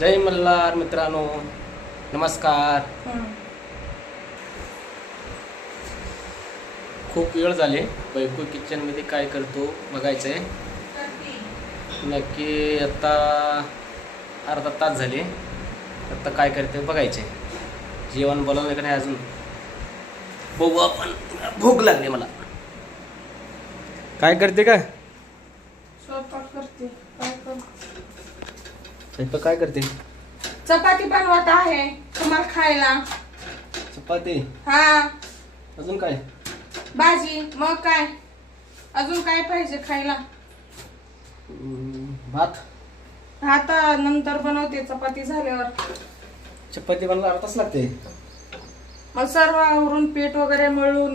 जय मल्हार मित्रांनो. नमस्कार. खूप वेळ झाले. बैकू किचनमध्ये काय करतो बघायचं आहे नक्की आता अर्धा तास झाले. आता काय करते बघायचे जेवण बोलावलं का नाही अजून? बघू आपण. भूक लागली मला. काय करते का स्वयंपाक करते काय कर स्वयंपाक काय करते? चपाती बनवत आहे तुम्हाला खायला. चपाती? हा. अजून काय? भाजी मग काय? अजून काय पाहिजे खायला? हम्म, भात. आता नंतर बनवते चपाती झाल्यावर. चपाती बनवायला अर्धा तास लागते. मग सर्व आवरून पीठ वगैरे मळून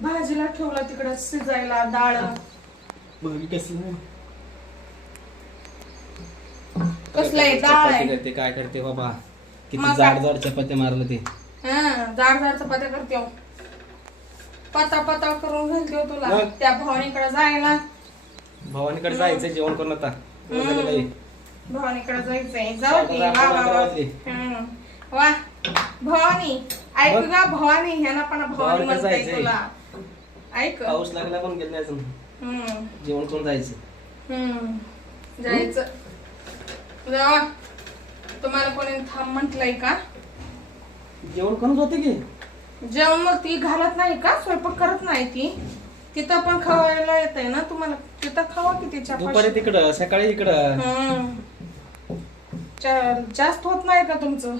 भाजीला ठेवला तिकडे शिजायला डाळ. कसलं आहे? डाळ आहे. चपाती करते काय करते बाबा किती मग जाड काय? जाड चपाती मारलं ते हा जाड जाड चपात्या करते हो. पता पता करून घालते हो तुला मग? त्या भवानीकडे जायला भवानीकडे जायचं जेवण करून आता. भवानीकडे जायचंय जाऊ दे वा अकरा वा वा वाजले. हम्म. वा भवानी ऐक मग? गा भवानी ह्याना पण भवानी भवानीकडे म्हणताय जायचंय. तुला ऐक पाऊस लागला पण गेलं नाही अजून हम्म जेवण करून जायचं हम्म जायचं तुम्हाला कोणी थांब म्हटलंय का? जेवण करून जाते की? जेवण मग ती घालत नाही का? स्वयंपाक करत नाही ती. तिथं पण खवायला येत आहे ना तुम्हाला? तिथं खावा की तिच्या दुपारी. तिकडं सकाळी इकडं. हम्म. जा- जास्त होत नाही का तुमचं?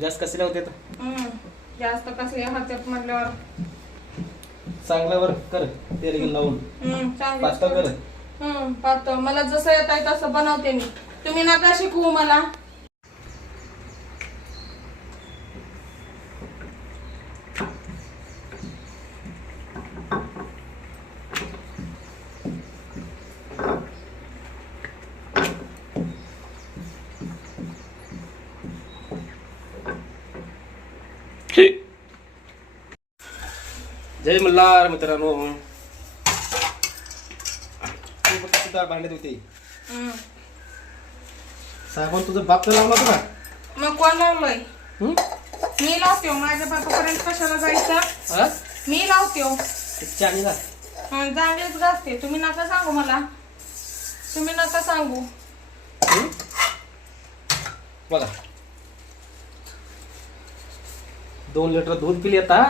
जास्त कसले होते हम्म. जास्त कसले हातात म्हटल्यावर? चांगलं वर कर तेल लावून. हम्म, चांगलंच पास्ता कर. हम्म, पातळ. मला जसं येत आहे तसं बनवते मी. तुम्ही नका शिकवू मला. जय मल्हार मित्रांनो. भांडत होते. साबण तुझं बाप तर लावला होता मग कोण लावलंय हं? मी लावते हो. माझ्या बापापर्यंत कशाला जायचं हा? मी लावते हो. ते हं, गाजते तुम्ही नका सांगू मला तुम्ही नका सांगू हं? बघा दोन लिटर दूध पिली आता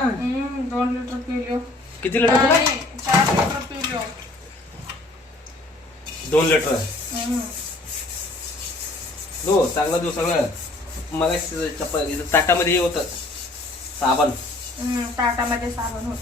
दोन लिटर पिलो किती लिटर तुला? चार लिटर पिलो दोन लिटर. हो चांगला देऊ सगळं. मग चप्पल ताटामध्ये हे होतं. साबण. हम्म, ताटामध्ये साबण होत.